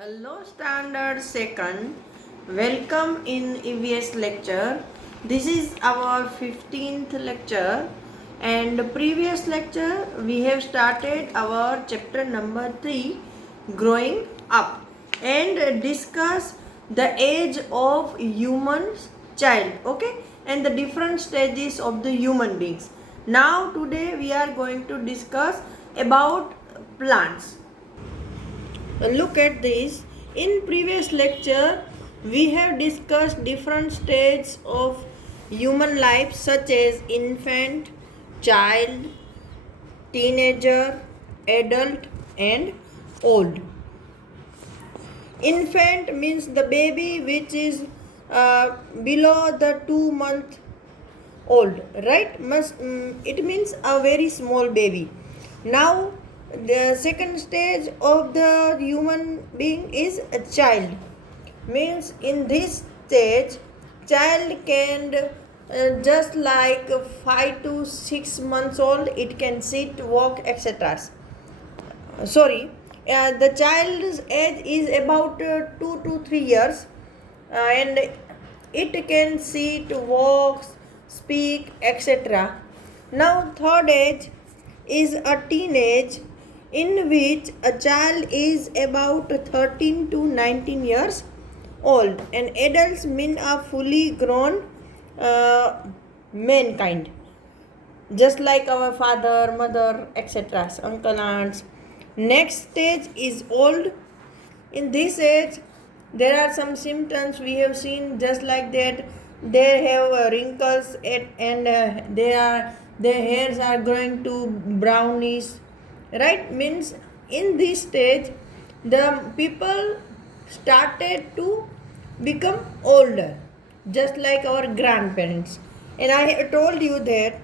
Hello Standard Second, welcome in EVS lecture. This is our 15th lecture and previous lecture we have started our chapter number 3 growing up and discuss the age of human child, okay, and the different stages of the human beings. Now today we are going to discuss about plants. Look at this. In previous lecture we have discussed different stages of human life such as infant, child, teenager, adult and old. Infant means the baby which is below the 2 month old, right? It means a very small baby. Now the second stage of the human being is a child, means in this stage child can just like 5 to 6 months old, it can sit, walk, etc. The child's age is about 2 to 3 years, and it can sit, walk, speak, etc. Now third age is a teenage, in which a child is about 13 to 19 years old, and adults mean a fully grown mankind, just like our father, mother, etc., uncle, aunts. Next stage is old. In this age there are some symptoms we have seen, just like that they have wrinkles and their hairs are growing to brownish, right? Means in this stage the people started to become older, just like our grandparents. And I have told you that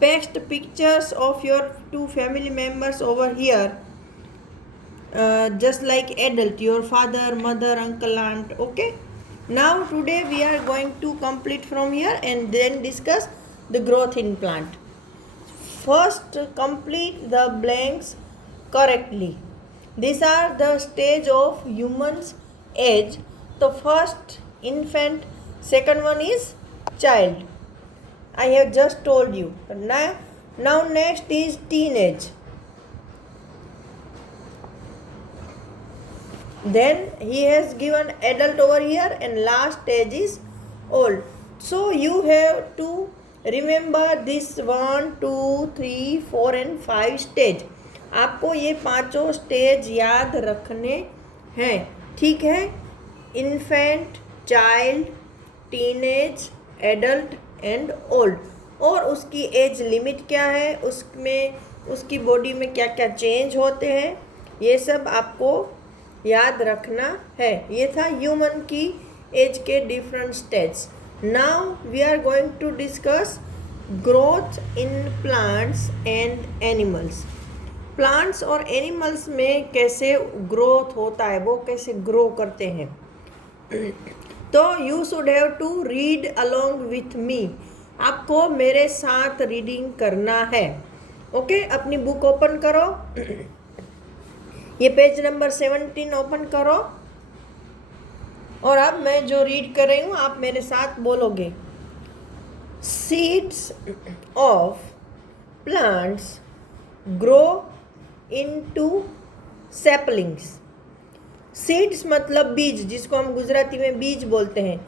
paste pictures of your two family members over here, just like adult, your father, mother, uncle, aunt, okay. Now today we are going to complete from here and then discuss the growth in plant. First, complete the blanks correctly. These are the stage of human's age. The first infant, second one is child, I have just told you. Now next is teenage. Then he has given adult over here, and last stage is old. So you have to remember this 1, 2, 3, 4 and 5 stage. आपको ये पांचों stage याद रखने हैं, ठीक है? Infant, child, teenage, adult and old. और उसकी एज लिमिट क्या है, उसमें उसकी बॉडी में क्या क्या चेंज होते हैं, ये सब आपको याद रखना है. ये था ह्यूमन की एज के different stage. Now we are going to discuss growth in plants and animals. Plants और एनिमल्स में कैसे ग्रोथ होता है, वो कैसे ग्रो करते हैं. तो you should have to read along with me. आपको मेरे साथ रीडिंग करना है, ओके. अपनी बुक ओपन करो, ये पेज नंबर 17 ओपन करो, और अब मैं जो रीड कर रही हूँ आप मेरे साथ बोलोगे. Seeds of plants grow into saplings. Seeds मतलब बीज, जिसको हम गुजराती में बीज बोलते हैं.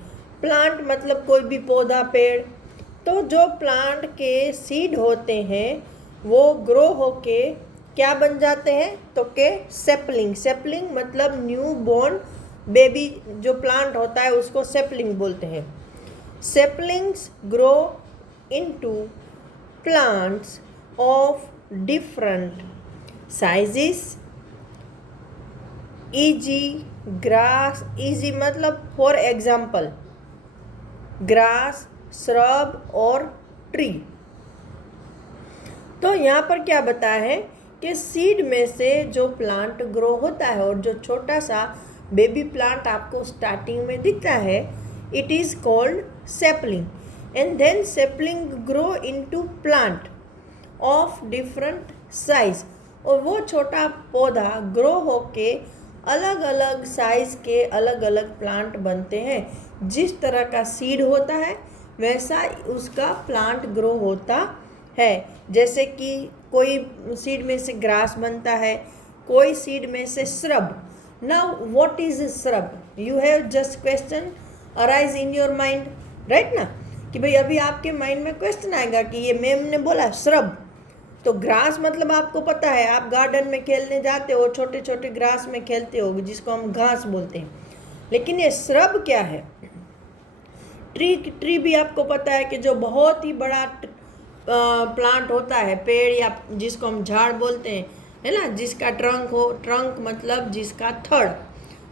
प्लांट मतलब कोई भी पौधा, पेड़. तो जो प्लांट के सीड होते हैं वो ग्रो होके क्या बन जाते हैं, तो के सेपलिंग. सेपलिंग मतलब न्यू बॉर्न बेबी. जो प्लांट होता है उसको सेपलिंग बोलते हैं. Saplings grow into plants of different sizes. Easy grass. Easy मतलब फॉर एग्जाम्पल ग्रास, श्रब और ट्री. तो यहाँ पर क्या बताया है कि सीड में से जो प्लांट ग्रो होता है, और जो छोटा सा बेबी प्लांट आपको स्टार्टिंग में दिखता है, it is called sapling. And then sapling grow into plant of different size. और वो छोटा पौधा ग्रो होके अलग अलग साइज के अलग अलग प्लांट बनते हैं। जिस तरह का सीड होता है वैसा उसका प्लांट ग्रो होता है। जैसे कि कोई सीड में से ग्रास बनता है, कोई सीड में से shrub. Now what is shrub? You have just question arise in your mind, right ना, कि भाई अभी आपके माइंड में क्वेश्चन आएगा कि ये मैम ने बोला श्रब, तो ग्रास मतलब आपको पता है, आप गार्डन में खेलने जाते हो, छोटे छोटे ग्रास में खेलते हो जिसको हम घास बोलते हैं। लेकिन ये श्रब क्या है? ट्री भी आपको पता है कि जो बहुत ही बड़ा प्लांट होता है, पेड़ या जिसको हम झाड़ बोलते हैं, है ना, जिसका ट्रंक हो, ट्रंक मतलब जिसका थड़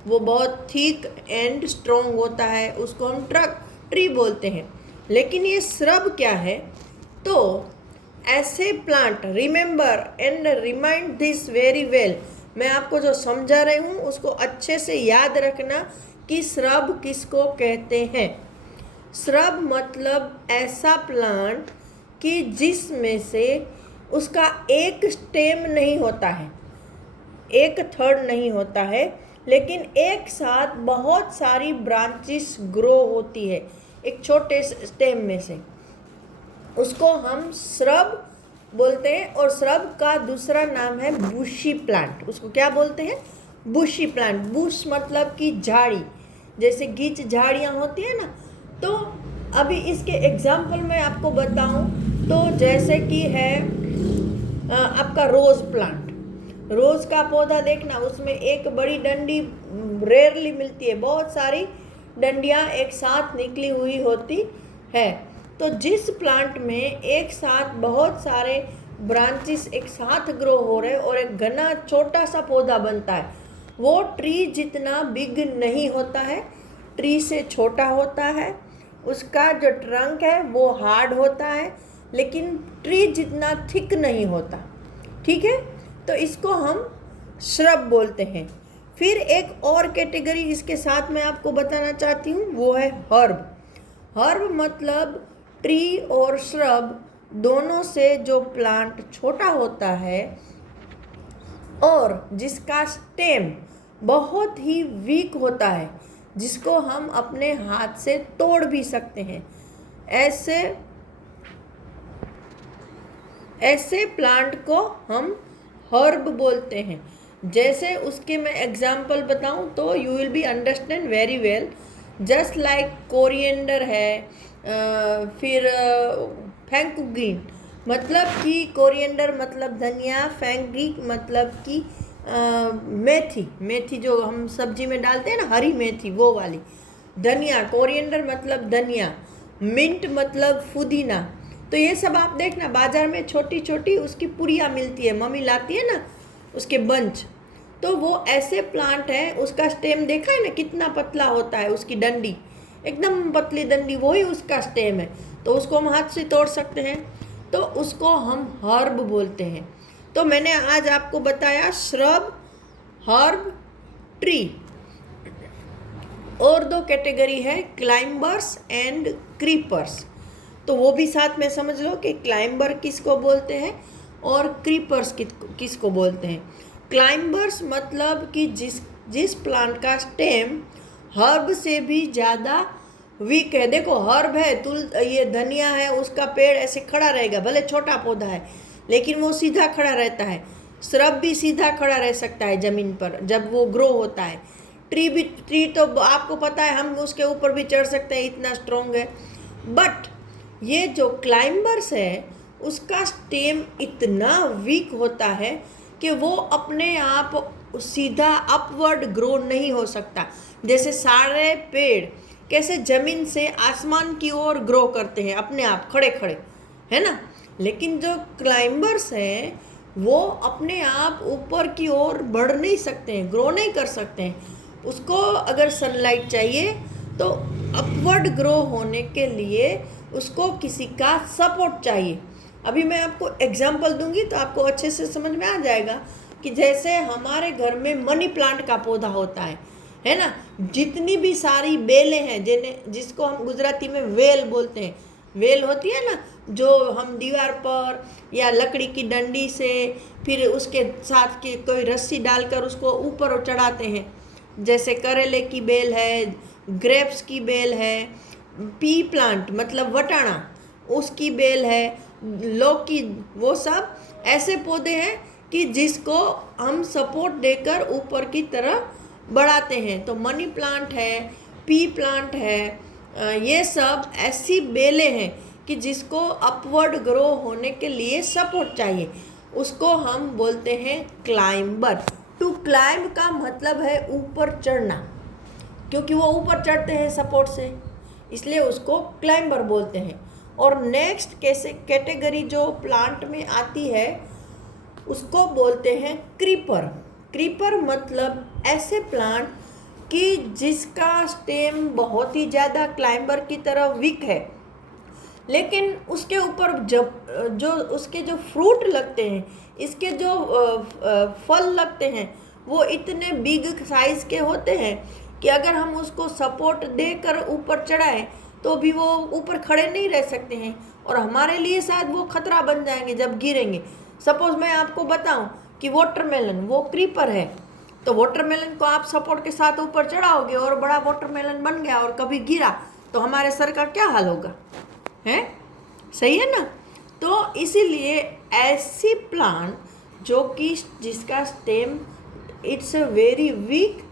वो बहुत थिक एंड स्ट्रॉन्ग होता है, उसको हम ट्री बोलते हैं। लेकिन ये श्रब क्या है? तो ऐसे plant, remember and remind this very well, मैं आपको जो समझा रही हूँ उसको अच्छे से याद रखना कि श्रब किसको कहते हैं। श्रब मतलब ऐसा प्लांट कि जिसमें से उसका एक स्टेम नहीं होता है, एक थर्ड नहीं होता है, लेकिन एक साथ बहुत सारी ब्रांचेस ग्रो होती है एक छोटे स्टेम में से, उसको हम श्रब बोलते हैं। और श्रब का दूसरा नाम है बुशी प्लांट। उसको क्या बोलते हैं? बुशी प्लांट। बुश मतलब कि झाड़ी, जैसे गीच झाड़ियाँ होती है ना। तो अभी इसके एग्जाम्पल मैं आपको बताऊं तो जैसे कि है आपका रोज़ प्लांट। रोज़ का पौधा देखना, उसमें एक बड़ी डंडी रेयरली मिलती है, बहुत सारी डंडियाँ एक साथ निकली हुई होती है। तो जिस प्लांट में एक साथ बहुत सारे ब्रांचेस एक साथ ग्रो हो रहे और एक घना छोटा सा पौधा बनता है, वो ट्री जितना बिग नहीं होता है, ट्री से छोटा होता है। उसका जो ट्रंक है वो हार्ड होता है, लेकिन ट्री जितना थिक नहीं होता, ठीक है। तो इसको हम श्रब बोलते हैं। फिर एक और कैटेगरी इसके साथ मैं आपको बताना चाहती हूँ, वो है हर्ब। हर्ब मतलब ट्री और श्रब दोनों से जो प्लांट छोटा होता है और जिसका स्टेम बहुत ही वीक होता है, जिसको हम अपने हाथ से तोड़ भी सकते हैं, ऐसे प्लांट को हम हर्ब बोलते हैं। जैसे उसके मैं एग्जांपल बताऊं तो you will be understand very well. Just like coriander है, फिर फैंकुग्रीन मतलब कि कोरिएंडर मतलब धनिया, फैंगी मतलब कि मेथी जो हम सब्जी में डालते हैं ना, हरी मेथी वो वाली। धनिया, कोरिएंडर मतलब धनिया, मिंट मतलब पुदीना। तो ये सब आप देखना बाज़ार में छोटी छोटी उसकी पुड़िया मिलती है, मम्मी लाती है ना उसके बंच। तो वो ऐसे प्लांट है, उसका स्टेम देखा है ना कितना पतला होता है, उसकी डंडी एकदम पतली डंडी, वही उसका स्टेम है। तो उसको हम हाथ से तोड़ सकते हैं, तो उसको हम हर्ब बोलते हैं। तो मैंने आज आपको बताया श्रब, हर्ब, ट्री। और दो कैटेगरी है, क्लाइंबर्स एंड क्रीपर्स। तो वो भी साथ में समझ लो कि क्लाइंबर किसको बोलते हैं और क्रीपर्स किसको बोलते हैं। क्लाइंबर्स मतलब कि जिस प्लांट का स्टेम हर्ब से भी ज़्यादा वीक है। देखो हर्ब है, ये धनिया है, उसका पेड़ ऐसे खड़ा रहेगा, भले छोटा पौधा है लेकिन वो सीधा खड़ा रहता है। श्रब भी सीधा खड़ा रह सकता है ज़मीन पर जब वो ग्रो होता है। ट्री तो आपको पता है हम उसके ऊपर भी चढ़ सकते हैं, इतना स्ट्रॉन्ग है। बट ये जो क्लाइंबर्स है उसका स्टेम इतना वीक होता है कि वो अपने आप सीधा अपवर्ड ग्रो नहीं हो सकता। जैसे सारे पेड़ कैसे ज़मीन से आसमान की ओर ग्रो करते हैं अपने आप खड़े खड़े, है ना। लेकिन जो क्लाइंबर्स हैं वो अपने आप ऊपर की ओर बढ़ नहीं सकते हैं, ग्रो नहीं कर सकते हैं। उसको अगर सनलाइट चाहिए तो अपवर्ड ग्रो होने के लिए उसको किसी का सपोर्ट चाहिए। अभी मैं आपको एग्जांपल दूंगी तो आपको अच्छे से समझ में आ जाएगा कि जैसे हमारे घर में मनी प्लांट का पौधा होता है ना, जितनी भी सारी बेलें हैं जिसको हम गुजराती में वेल बोलते हैं, वेल होती है ना, जो हम दीवार पर या लकड़ी की डंडी से फिर उसके साथ की कोई रस्सी डालकर उसको ऊपर चढ़ाते हैं, जैसे करेले की बेल है, ग्रेप्स की बेल है, पी प्लांट मतलब वटाणा उसकी बेल है, लौकी, वो सब ऐसे पौधे हैं कि जिसको हम सपोर्ट देकर ऊपर की तरफ बढ़ाते हैं। तो मनी प्लांट है, पी प्लांट है, ये सब ऐसी बेलें हैं कि जिसको अपवर्ड ग्रो होने के लिए सपोर्ट चाहिए, उसको हम बोलते हैं क्लाइंबर। टू क्लाइंब का मतलब है ऊपर चढ़ना, क्योंकि वो ऊपर चढ़ते हैं सपोर्ट से, इसलिए उसको क्लाइंबर बोलते हैं। और नेक्स्ट कैसे कैटेगरी जो प्लांट में आती है उसको बोलते हैं क्रीपर। क्रीपर मतलब ऐसे प्लांट कि जिसका स्टेम बहुत ही ज़्यादा क्लाइंबर की तरह वीक है, लेकिन उसके ऊपर जब जो उसके जो फ्रूट लगते हैं, इसके जो फल लगते हैं, वो इतने बिग साइज़ के होते हैं कि अगर हम उसको सपोर्ट देकर ऊपर चढ़ाएं तो भी वो ऊपर खड़े नहीं रह सकते हैं, और हमारे लिए शायद वो खतरा बन जाएंगे जब गिरेंगे। सपोज़ मैं आपको बताऊं कि वाटरमेलन वो क्रीपर है, तो वाटरमेलन को आप सपोर्ट के साथ ऊपर चढ़ाओगे और बड़ा वाटरमेलन बन गया और कभी गिरा तो हमारे सर का क्या हाल होगा, है? सही है ना? तो इसीलिए ऐसी प्लांट जो कि जिसका stem it's very weak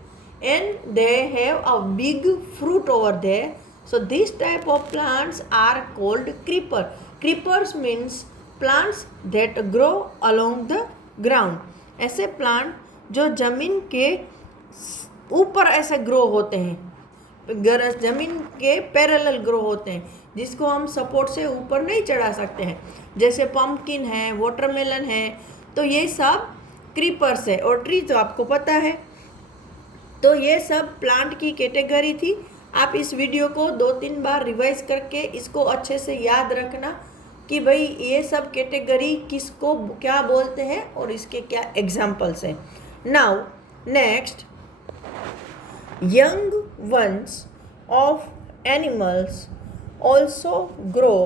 and they have a big fruit over there, so this type of plants are called creeper. Creepers means plants that grow along the ground. ऐसे प्लांट जो जमीन के ऊपर ऐसे ग्रो होते हैं, जमीन के पैरेलल ग्रो होते हैं, जिसको हम सपोर्ट से ऊपर नहीं चढ़ा सकते हैं, जैसे पम्पकिन है, वाटरमेलन है, तो ये सब क्रीपर्स है। और ट्री तो आपको पता है। तो ये सब प्लांट की कैटेगरी थी। आप इस वीडियो को 2-3 बार रिवाइज करके इसको अच्छे से याद रखना कि भाई ये सब कैटेगरी किसको क्या बोलते हैं और इसके क्या एग्जाम्पल्स हैं। Now next, young ones of animals also grow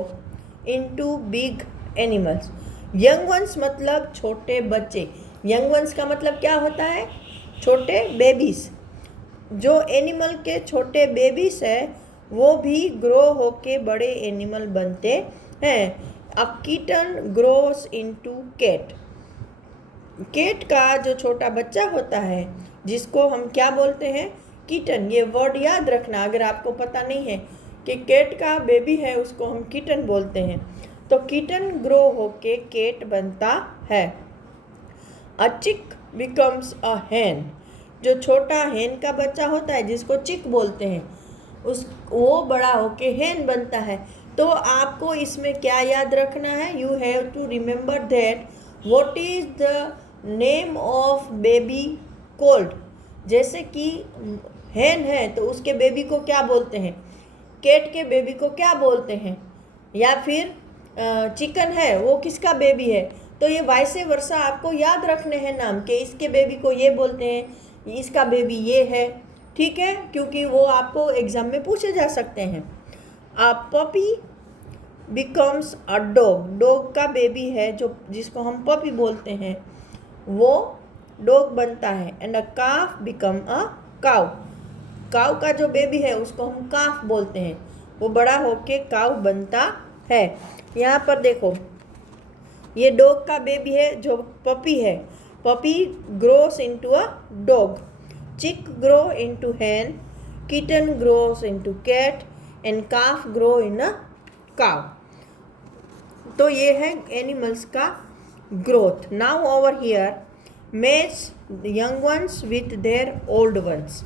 into big animals. Young ones मतलब छोटे बच्चे। यंग वंस का मतलब क्या होता है? छोटे बेबीज। जो एनिमल के छोटे बेबीज है वो भी ग्रो होके बड़े एनिमल बनते हैं। A kitten grows into cat. Cat का जो छोटा बच्चा होता है जिसको हम क्या बोलते हैं? किटन। ये वर्ड याद रखना अगर आपको पता नहीं है कि कैट का बेबी है उसको हम किटन बोलते हैं। तो किटन ग्रो होके कैट बनता है। अ चिक बिकम्स अ हैन। जो छोटा हैन का बच्चा होता है जिसको चिक बोलते हैं वो बड़ा होके हैन बनता है। तो आपको इसमें क्या याद रखना है? You have to remember that what is the name of baby called. जैसे कि हैन है तो उसके बेबी को क्या बोलते हैं, कैट के बेबी को क्या बोलते हैं, या फिर चिकन है वो किसका बेबी है। तो ये वाइसे वर्सा आपको याद रखने हैं नाम के, इसके बेबी को ये बोलते हैं, इसका बेबी ये है, ठीक है, क्योंकि वो आपको एग्जाम में पूछे जा सकते हैं। A puppy becomes a dog. Dog का बेबी है जो जिसको हम पपी बोलते हैं वो डॉग बनता है। And a calf become a cow. Cow का जो बेबी है उसको हम काफ बोलते हैं, वो बड़ा होके काउ बनता है। यहाँ पर देखो ये डॉग का बेबी है जो पपी है। Puppy grows into a dog, chick grow into hen, kitten grows into cat and calf grow in a cow. तो ये है एनिमल्स का growth. Now over here match young ones with their old ones.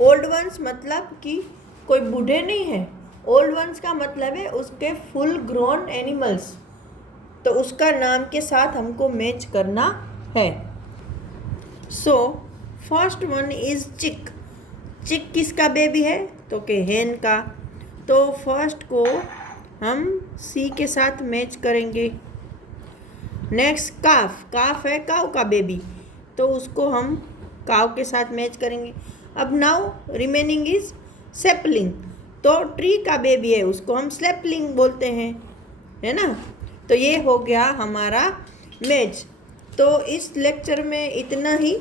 Old ones मतलब कि कोई बूढ़े नहीं है। ओल्ड वंस का मतलब है उसके फुल ग्रोन एनिमल्स, तो उसका नाम के साथ हमको मैच करना है। सो फर्स्ट वन इज चिक। चिक किसका बेबी है? तो के हैन का। तो फर्स्ट को हम सी के साथ मैच करेंगे। नेक्स्ट काफ। काफ है काऊ का बेबी, तो उसको हम काऊ के साथ मैच करेंगे। अब नाउ रिमेनिंग इज सेपलिंग। तो ट्री का बेबी है उसको हम सैपलिंग बोलते हैं, है ना। तो ये हो गया हमारा मेज। तो इस लेक्चर में इतना ही।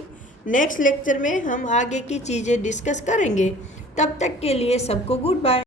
नेक्स्ट लेक्चर में हम आगे की चीज़ें डिस्कस करेंगे। तब तक के लिए सबको गुड बाय।